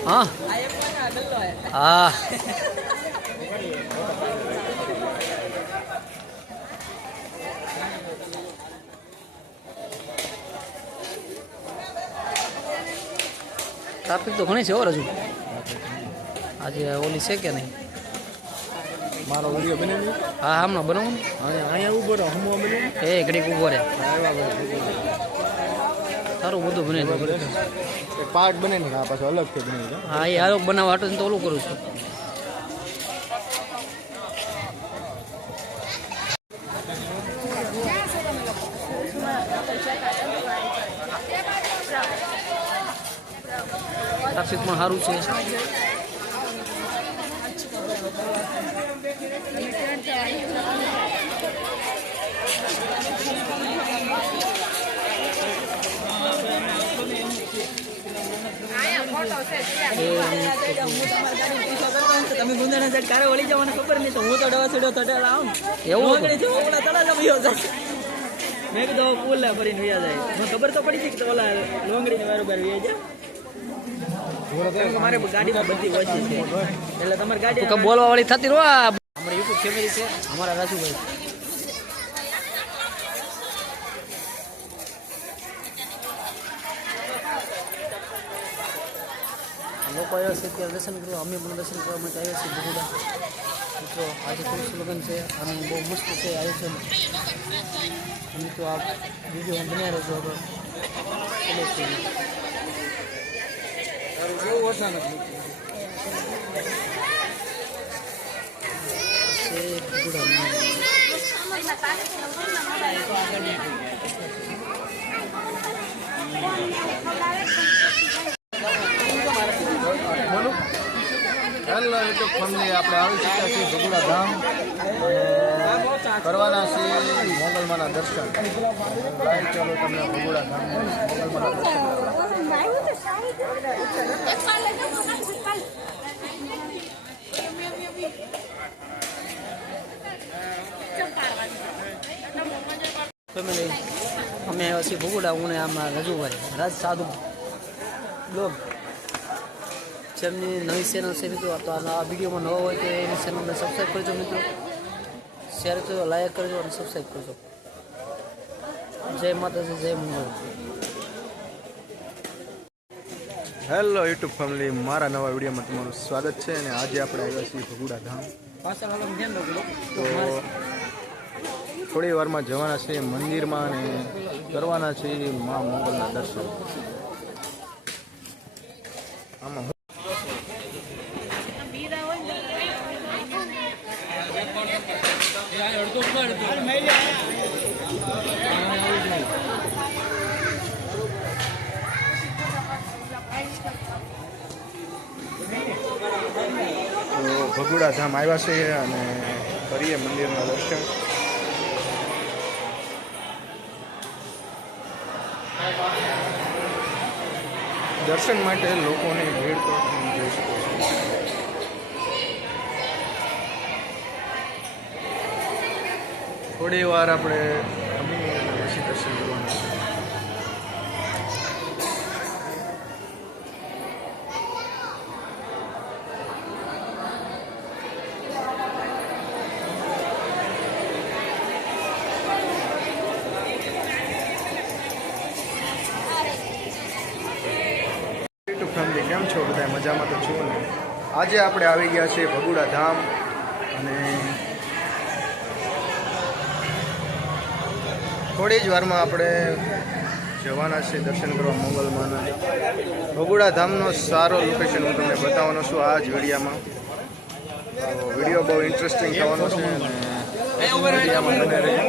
हाँ हाँ ट्राफिक तो घणी છે હો રજુ આજે ઓલી છે કે નહીં મારો વિડીયો બનાવી હા હમણાં બનાવું અહીંયા ઉભો રહો હમો બનાવી એ ઘડીક ઉભો રહે સારું બધું બનાવી દઉં એક પાર્ટ બનાવીને આ પાછો અલગથી બનાવી હા એ હારો બનાવવા હાટું તો ઓલું કરું છું ટ્રાફિક પણ સારું છે તમે ગુંદરના સાઈડ કારે વળી જવાને ખબર નહીં તો હું તો ડવા છેડો તટેલા આવું એવું ઓગળી છે ઓગળા તળા જ વયો જાય મેં કીધું પુલ્લા ભરીને વયા જાય મને ખબર તો પડી છે કે ઓલા લોંગડીને બરોબર વયા જાય મારે ગાડીમાં બધી ઓછી છે એટલે તમારી ગાડી બોલવા વાળી થતી રહો અમારી યુટ્યુબ ફેમિલી છે અમારા રાજુભાઈ લોકો આવ્યા છે ત્યાં દર્શન કરવા અમે પણ દર્શન કરવા માટે આવ્યા છીએ બગુડા મિત્રો આજે તુલસી લગ્ન છે અને બહુ મસ્ત છે આયોજન મિત્રો આ વિડીયો બન્યા રહેજો આગળ હેલો યુટ્યુબ ફેમિલી આપણે આવી ચૂક્યા છીએ ભગુડા ધામ અને કરવાના છે મોગલમાના દર્શન લાઈવ ચાલો તમને ભગુડા ધામ મોગલમાના દર્શન ફેમિલી અમે આવ્યા છીએ ભગુડા હું ને આમાં રજુભાઈ રાજ સાધુ બ્લોગ જેમની નવી ચેનલ છે મિત્રો તો આ વિડીયોમાં નવા હોય તો એની ચેનલને સબસ્ક્રાઈબ કરજો મિત્રો શેર કરજો લાઈક કરજો અને સબસ્ક્રાઈબ કરજો જય માતાજી જય મંગળ હેલો યુટ્યુબ ફેમિલી મારા નવા વિડીયોમાં તમારું સ્વાગત છે અને આજે આપણે આવ્યા છીએ ભગુડા ધામ તો થોડી વારમાં જવાના છે મંદિરમાં અને કરવાના છે મા મોગલના દર્શન આમાં તો ભગુડા ધામ આવ્યા છે અને કરીએ મંદિરના દર્શન દર્શન માટે લોકોની ભીડ તો તમે જોઈ શકો છો થોડી વાર આપણે પછી દર્શન કરવાના છે ફેમિલી કેમ છો બધા મજામાં તો છો ને આજે આપણે આવી ગયા છીએ ભગુડા ધામ અને થોડી જ વારમાં આપણે જવાના છે દર્શન કરવા મોગલમાના ભગુડા ધામનો સારો લોકેશન હું તમને બતાવવાનો છું આ જ વિડીયામાં તો વિડીયો બહુ ઇન્ટરેસ્ટિંગ થવાનો છે અને વિડીયામાં બને રહે